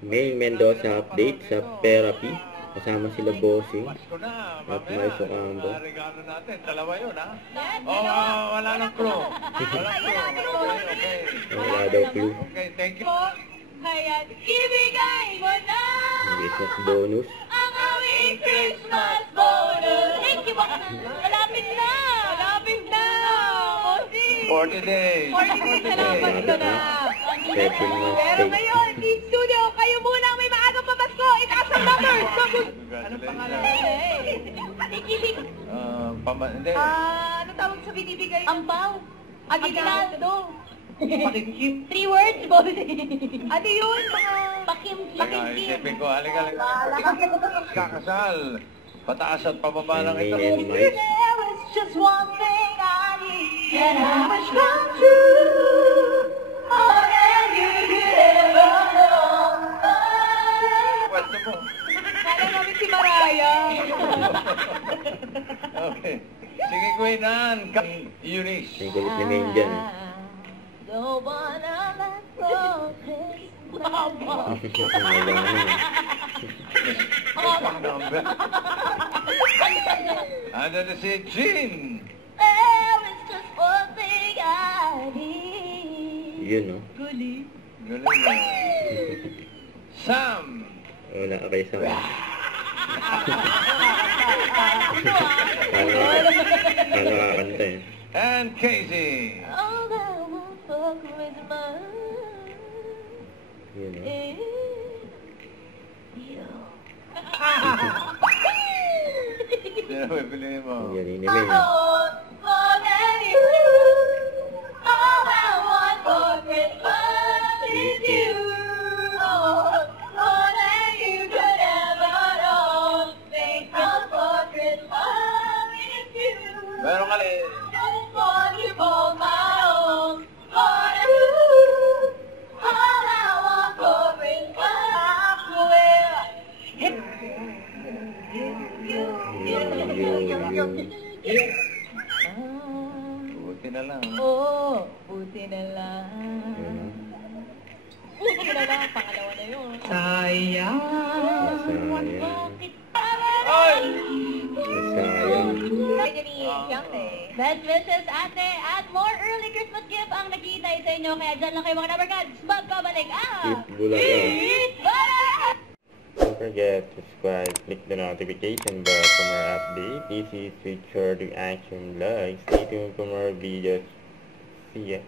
May Mendoza update sa therapy. Kasama sila Bossing at may Sukambo. Regalo natin, dalawa yun, ha? Oh, wala nang clue. Wala daw clue. Okay, thank you. Kaya ibigay mo na Business bonus. ang aming Christmas bonus. Thank you, malapit na. Malapit na. Bossy. 40 days. 40 days na lang. Pasko na. 7 months Pero stay. ngayon, Team Studio, kayo muna ang may maagang pamasko. Itaas ang numbers. Anong pangalan? Ikilig. Hindi. Ano tawag sa binibigay? Ampaw. Aguinaldo. 3 words, Bossy. Ano yun? Mga pakimkim. Isipin ko, halika. Kakasal. Pataas at pababa lang ito. May mics. There is just one thing I need, and I wish come true. More than you could ever know. Pwesto mo. Kala namin si Mariah. Okay. Sige, Queen Anne. Eunice. May kulit ni Maine dyan. Don't wanna let go. Mama. Ano na si Jean? There is just one thing I need. Yun, no? Guli. Galing na. Sam. Wala ka kayo sa mga. Paano kakanta eh? And Casey. All that I want for Christmas Yun, no? is you. Sino pipiliin mo? Ang galing ni I Maine. want more than you. All I want for Christmas is you. I want more than you could ever know. Thankful for Christmas is you. Meron ka rin. Just want you for my own. More than you. All I want for Christmas will. Buti na lang. Oo, buti na lang. Buti na lang, pangalawa na yun. Sayang. Bakit Ay! Sayang. Best wishes, ate, at more early Christmas gift ang naghihintay sa inyo. Kaya dyan lang kayo mga number cards. Magbabalik Eat Bulacan. Bye! Don't forget to subscribe, click the notification bell for more updates. This is Future Reaction Vlog. Stay tuned for more videos. See ya.